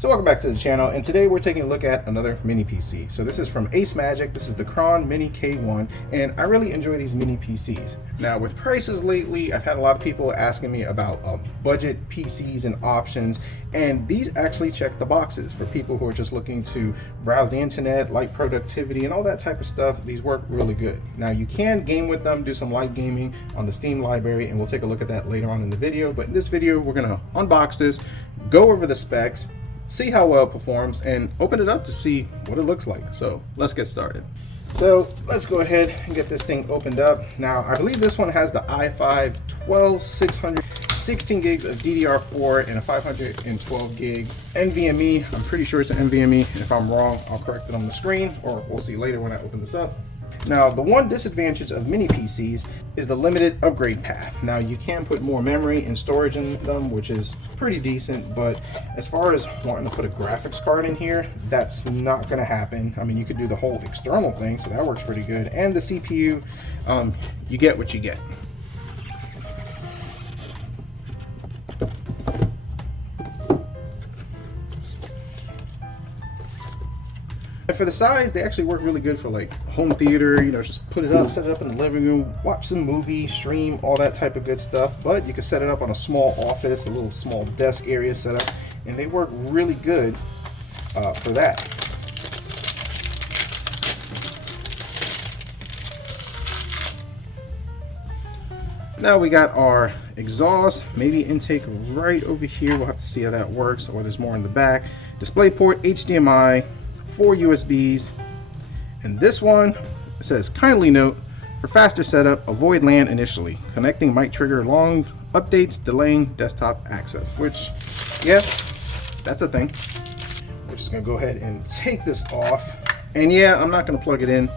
So welcome back to the channel, and today we're taking a look at another mini PC. So this is from Ace Magic. This is the Cron Mini K1, and I really enjoy these mini PCs. Now with prices lately, I've had a lot of people asking me about budget PCs and options, and these actually check the boxes for people who are just looking to browse the internet, light productivity, and all that type of stuff. These work really good. Now you can game with them, do some light gaming on the Steam library, and we'll take a look at that later on in the video. But in this video, we're gonna unbox this, go over the specs, see how well it performs, and open it up to see what it looks like. So let's get started. So let's go ahead and get this thing opened up. Now I believe this one has the i5 12600, 16 gigs of DDR4 and a 512 gig NVMe. I'm pretty sure it's an NVMe, and if I'm wrong, I'll correct it on the screen, or we'll see later when I open this up. Now, the one disadvantage of mini PCs is the limited upgrade path. Now, you can put more memory and storage in them, which is pretty decent, but as far as wanting to put a graphics card in here, that's not going to happen. I mean, you could do the whole external thing, so that works pretty good. And the CPU, you get what you get. For the size, they actually work really good for like home theater, you know, just put it up, set it up in the living room, watch some movie, stream, all that type of good stuff. But you can set it up on a small office, a little small desk area setup, and they work really good for that. Now we got our exhaust, maybe intake right over here. We'll have to see how that works, or there's more in the back. DisplayPort, HDMI, 4 USBs, and this one says, kindly note, for faster setup, avoid LAN initially. Connecting might trigger long updates, delaying desktop access, which, yeah, that's a thing. We're just gonna go ahead and take this off, and yeah, I'm not gonna plug it in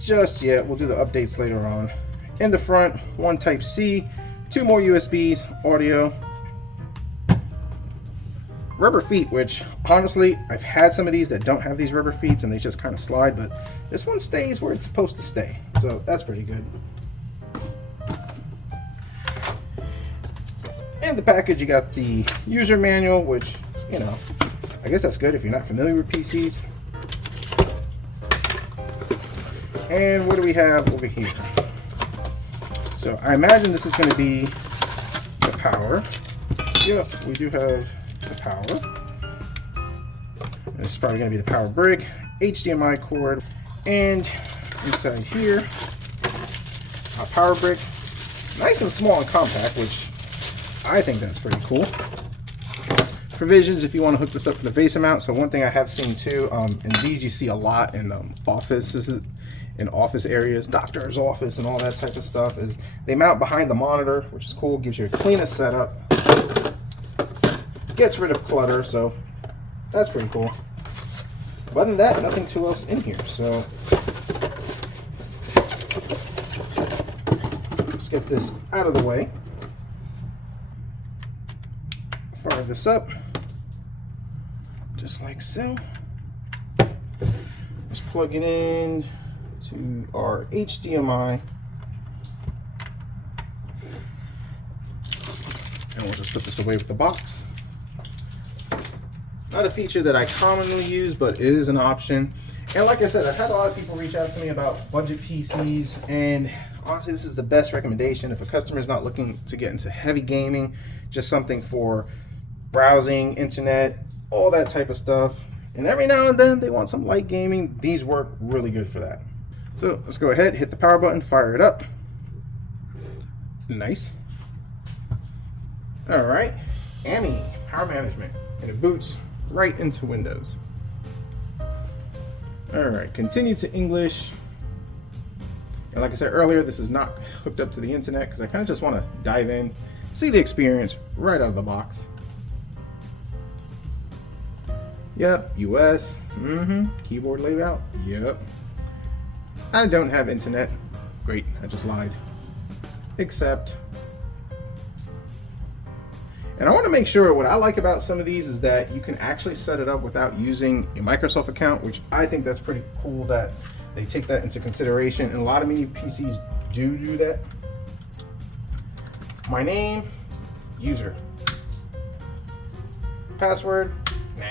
just yet. We'll do the updates later on. In the front, one Type-C, 2 more USBs, audio, rubber feet, which honestly, I've had some of these that don't have these rubber feet and they just kind of slide, but this one stays where it's supposed to stay, so that's pretty good. In the package, you got the user manual, which, you know, I guess that's good if you're not familiar with PCs. And what do we have over here? So I imagine this is going to be the power. Yep, we do have the power. This is probably going to be the power brick, HDMI cord, and inside here, a power brick, nice and small and compact, which I think that's pretty cool. Provisions if you want to hook this up for the base mount. So one thing I have seen too, and these you see a lot in offices, in office areas, doctor's office, and all that type of stuff, is they mount behind the monitor, which is cool, gives you a cleanest setup. Gets rid of clutter, so that's pretty cool. But other than that, nothing too else in here. So let's get this out of the way. Fire this up, just like so. Let's plug it in to our HDMI. And we'll just put this away with the box. Not a feature that I commonly use, but it is an option. And like I said, I've had a lot of people reach out to me about budget PCs, and honestly, this is the best recommendation if a customer is not looking to get into heavy gaming, just something for browsing, internet, all that type of stuff. And every now and then they want some light gaming. These work really good for that. So let's go ahead, hit the power button, fire it up. Nice. All right, AMI, power management, and it boots right into Windows. All right, continue to English. And like I said earlier, this is not hooked up to the internet because I kind of just want to dive in, see the experience right out of the box. Yep, US, keyboard layout, yep. I don't have internet. Great, I just lied. Except, and I want to make sure, what I like about some of these is that you can actually set it up without using a Microsoft account, which I think that's pretty cool that they take that into consideration, and a lot of mini PCs do that. My name, user. Password? Nah.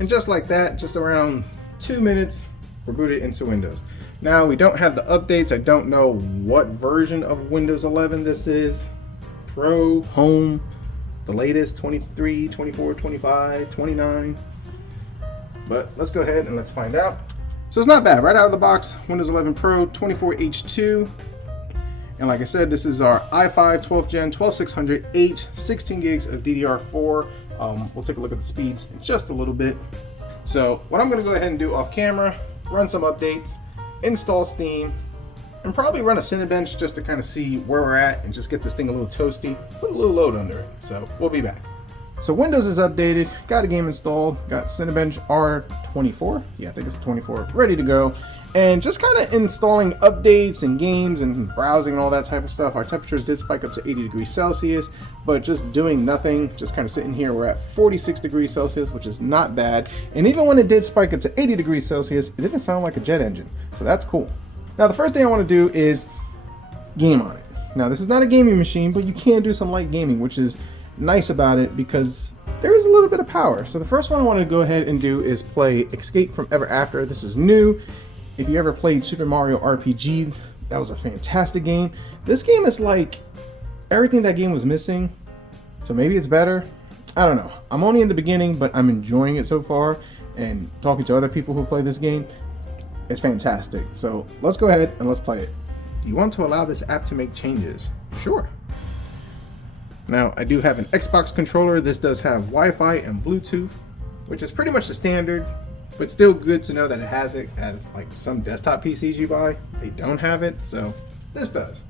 And just like that, just around 2 minutes, we're booted into Windows. Now, we don't have the updates. I don't know what version of Windows 11 this is. Pro, Home, the latest, 23, 24, 25, 29. But let's go ahead and let's find out. So it's not bad. Right out of the box, Windows 11 Pro, 24H2. And like I said, this is our i5 12th Gen 12600H, 16 gigs of DDR4. We'll take a look at the speeds in just a little bit. So what I'm going to go ahead and do off camera, run some updates, install Steam, and probably run a Cinebench just to kind of see where we're at and just get this thing a little toasty, put a little load under it. So we'll be back. So Windows is updated, got a game installed, got Cinebench R24, yeah, I think it's 24, ready to go. And just kind of installing updates and games and browsing and all that type of stuff. Our temperatures did spike up to 80 degrees Celsius, but just doing nothing, just kind of sitting here, we're at 46 degrees Celsius, which is not bad. And even when it did spike up to 80 degrees Celsius, it didn't sound like a jet engine, so that's cool. Now the first thing I want to do is game on it. Now this is not a gaming machine, but you can do some light gaming, which is nice about it because there is a little bit of power. So the first one I want to go ahead and do is play Escape from Ever After. This is new. If you ever played Super Mario RPG, that was a fantastic game. This game is like everything that game was missing, so maybe it's better. I don't know. I'm only in the beginning, but I'm enjoying it so far, and talking to other people who play this game, it's fantastic. So let's go ahead and let's play it. Do you want to allow this app to make changes? Sure. Now, I do have an Xbox controller. This does have Wi-Fi and Bluetooth, which is pretty much the standard, but still good to know that it has it, as like some desktop PCs you buy, they don't have it, so this does.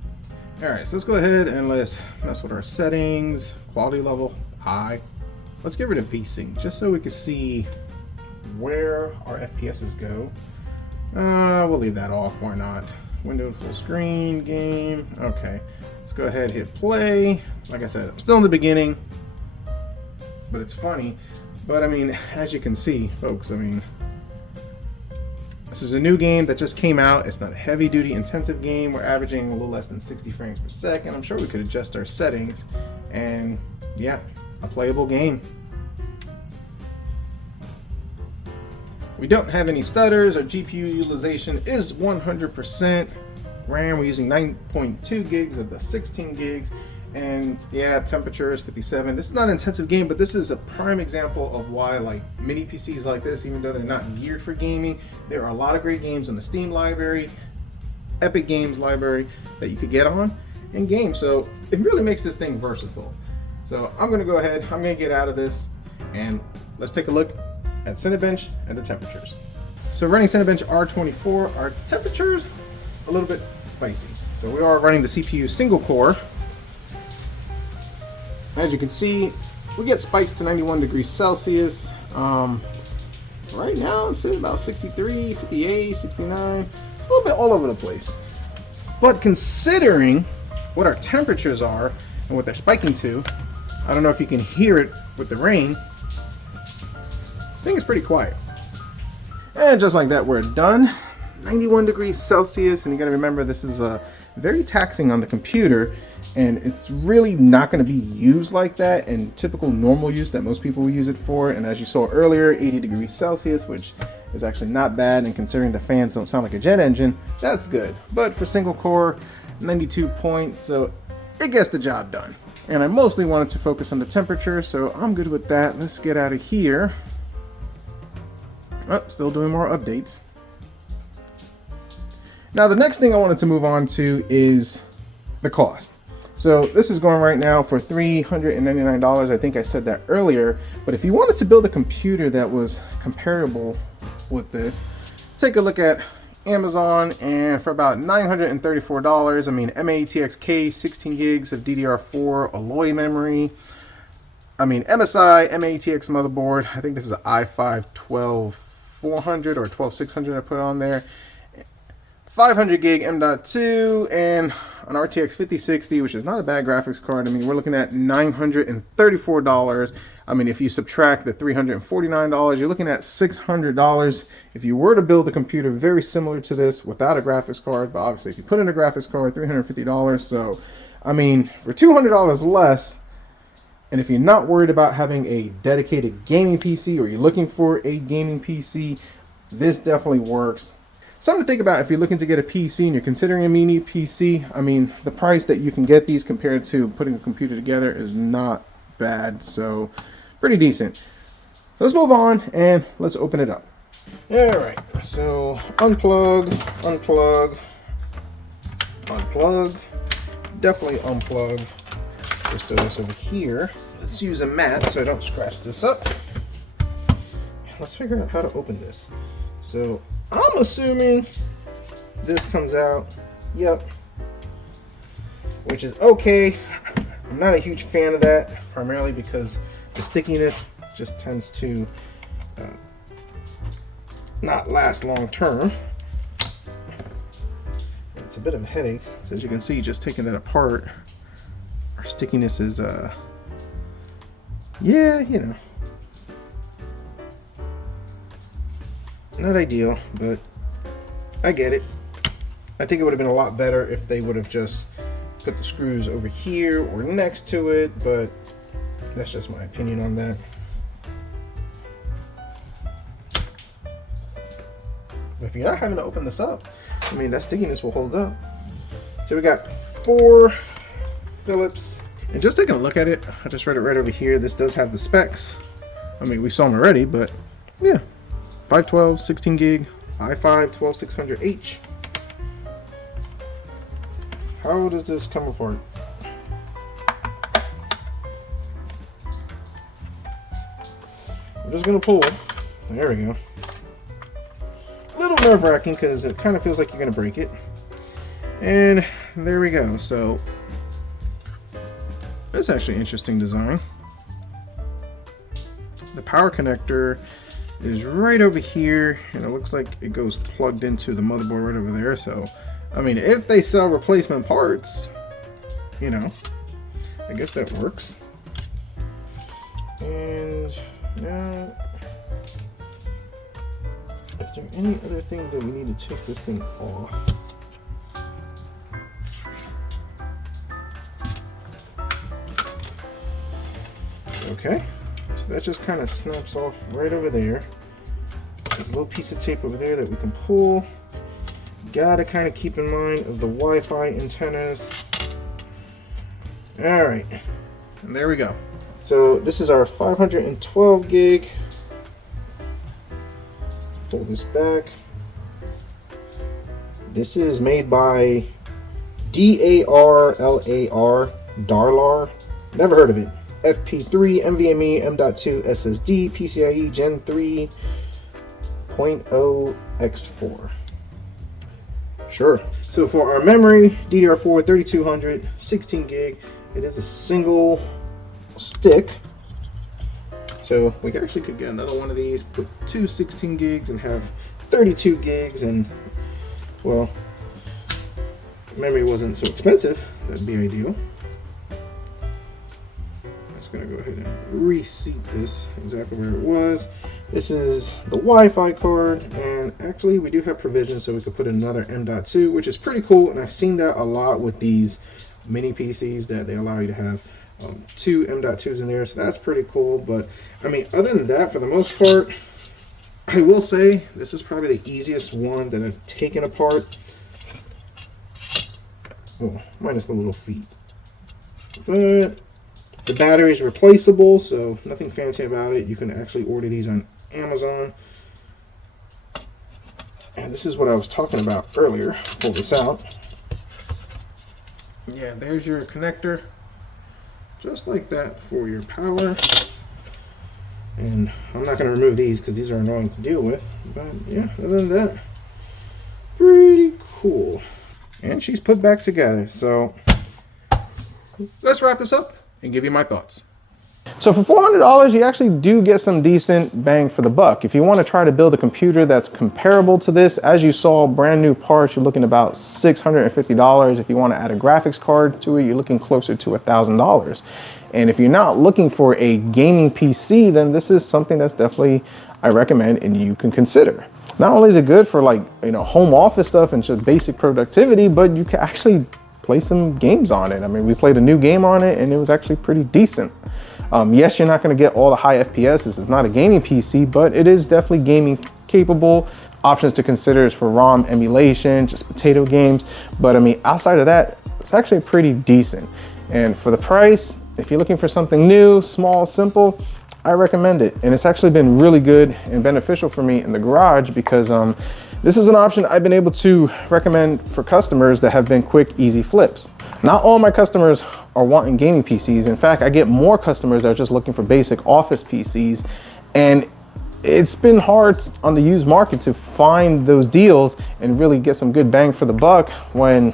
All right, so let's go ahead and let's mess with our settings. Quality level, high. Let's get rid of VSync, just so we can see where our FPSs go. We'll leave that off, why not? Window full screen, game, okay. Let's go ahead and hit play. Like I said, I'm still in the beginning, but it's funny. But I mean, as you can see, folks, I mean, this is a new game that just came out. It's not a heavy duty intensive game. We're averaging a little less than 60 frames per second. I'm sure we could adjust our settings, and yeah, a playable game. We don't have any stutters. Our GPU utilization is 100%. RAM, we're using 9.2 gigs of the 16 gigs. And yeah, temperature is 57. This is not an intensive game, but this is a prime example of why like mini PCs like this, even though they're not geared for gaming, there are a lot of great games in the Steam library, Epic Games library that you could get on and game. So it really makes this thing versatile. So I'm gonna go ahead, I'm gonna get out of this, and let's take a look at Cinebench and the temperatures. So running Cinebench R24, our temperatures a little bit spicy. So we are running the CPU single core. As you can see, we get spikes to 91 degrees Celsius. Right now, it's sitting about 63, 58, 69. It's a little bit all over the place. But considering what our temperatures are and what they're spiking to, I don't know if you can hear it with the rain. I think it's pretty quiet. And just like that, we're done. 91 degrees Celsius, and you gotta remember this is very taxing on the computer, and it's really not going to be used like that in typical normal use that most people will use it for. And as you saw earlier, 80 degrees Celsius, which is actually not bad, and considering the fans don't sound like a jet engine, that's good. But for single core, 92 points, so it gets the job done. And I mostly wanted to focus on the temperature, so I'm good with that. Let's get out of here. Oh, still doing more updates. Now the next thing I wanted to move on to is the cost. So this is going right now for $399. I think I said that earlier, but if you wanted to build a computer that was comparable with this, take a look at Amazon, and for about $934, I mean, M.A.T.X.K, 16 gigs of DDR4 alloy memory. I mean, MSI M.A.T.X motherboard. I think this is an i5 12400 or 12600 I put on there. 500 gig M.2, and an RTX 5060, which is not a bad graphics card. I mean, we're looking at $934. I mean, if you subtract the $349, you're looking at $600. If you were to build a computer very similar to this without a graphics card, but obviously if you put in a graphics card, $350. So, I mean, for $200 less, and if you're not worried about having a dedicated gaming PC or you're looking for a gaming PC, this definitely works. Something to think about if you're looking to get a PC and you're considering a mini PC. I mean, the price that you can get these compared to putting a computer together is not bad, so pretty decent. So let's move on and let's open it up. All right, so unplug, unplug, unplug, definitely unplug. Just throw this over here. Let's use a mat so I don't scratch this up. Let's figure out how to open this. So I'm assuming this comes out, yep, which is okay. I'm not a huge fan of that, primarily because the stickiness just tends to not last long term. It's a bit of a headache. So as you can see, just taking that apart, our stickiness is, yeah, you know, not ideal, but I get it. I think it would have been a lot better if they would have just put the screws over here or next to it, but that's just my opinion on that. But if you're not having to open this up, I mean, that stickiness will hold up. So we got 4 Phillips. And just taking a look at it, I just read it right over here. This does have the specs. I mean, we saw them already, but yeah. 512, 16 gig, i5 12600H. How does this come apart? We're just gonna pull. There we go. A little nerve-wracking because it kind of feels like you're gonna break it. And there we go. So that's actually an interesting design. The power connector is right over here, and it looks like it goes plugged into the motherboard right over there. So, I mean, if they sell replacement parts, you know, I guess that works. And is there any other things that we need to take this thing off? Okay, so that just kind of snaps off right over there. There's a little piece of tape over there that we can pull. Gotta kind of keep in mind of the Wi-Fi antennas. All right, and there we go. So this is our 512 gig. Pull this back. This is made by Darlar. Never heard of it. FP3, NVMe, M.2 SSD, PCIe Gen 3.0 X4. Sure. So for our memory, DDR4 3200, 16 gig. It is a single stick. So we actually could get another one of these, put 2 16 gigs and have 32 gigs, and well, memory wasn't so expensive. That'd be ideal. Gonna go ahead and reseat this exactly where it was. This is the Wi-Fi card, and actually we do have provisions so we could put another M.2, which is pretty cool, and I've seen that a lot with these mini PCs that they allow you to have 2 M.2s in there, so that's pretty cool. But I mean, other than that, for the most part, I will say this is probably the easiest one that I've taken apart. Oh, minus the little feet. But the battery is replaceable, so nothing fancy about it. You can actually order these on Amazon. And this is what I was talking about earlier. Pull this out. Yeah, there's your connector. Just like that for your power. And I'm not going to remove these because these are annoying to deal with. But yeah, other than that, pretty cool. And she's put back together. So let's wrap this up and give you my thoughts. So for $400, you actually do get some decent bang for the buck. If you want to try to build a computer that's comparable to this, as you saw, brand new parts, you're looking about $650. If you want to add a graphics card to it, you're looking closer to $1,000. And if you're not looking for a gaming PC, then this is something that's definitely, I recommend, and you can consider. Not only is it good for like, home office stuff and just basic productivity, but you can actually play some games on it. I mean, we played a new game on it and it was actually pretty decent. Yes, you're not going to get all the high FPS. This is not a gaming PC, but it is definitely gaming capable. Options to consider is for ROM emulation, just potato games. But I mean, outside of that, it's actually pretty decent. And for the price, if you're looking for something new, small, simple, I recommend it. And it's actually been really good and beneficial for me in the garage because this is an option I've been able to recommend for customers that have been quick, easy flips. Not all my customers are wanting gaming PCs. In fact, I get more customers that are just looking for basic office PCs. And it's been hard on the used market to find those deals and really get some good bang for the buck when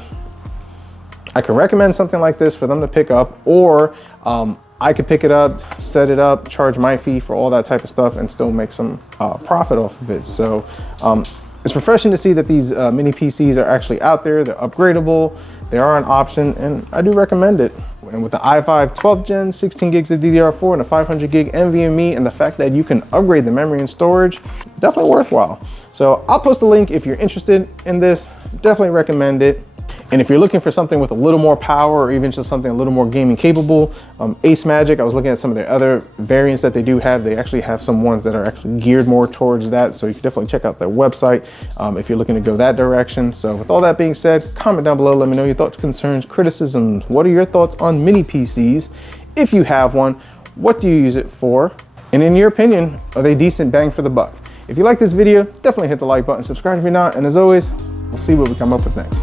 I can recommend something like this for them to pick up, or I could pick it up, set it up, charge my fee for all that type of stuff and still make some profit off of it. So it's refreshing to see that these mini PCs are actually out there. They're upgradable. They are an option, and I do recommend it. And with the i5 12th gen, 16 gigs of DDR4 and a 500 gig NVMe, and the fact that you can upgrade the memory and storage, definitely worthwhile. So I'll post a link if you're interested in this. Definitely recommend it. And if you're looking for something with a little more power or even just something a little more gaming capable, Ace Magic, I was looking at some of their other variants that they do have. They actually have some ones that are actually geared more towards that. So you can definitely check out their website if you're looking to go that direction. So with all that being said, comment down below. Let me know your thoughts, concerns, criticisms. What are your thoughts on mini PCs? If you have one, what do you use it for? And in your opinion, are they decent bang for the buck? If you like this video, definitely hit the like button, subscribe if you're not. And as always, we'll see what we come up with next.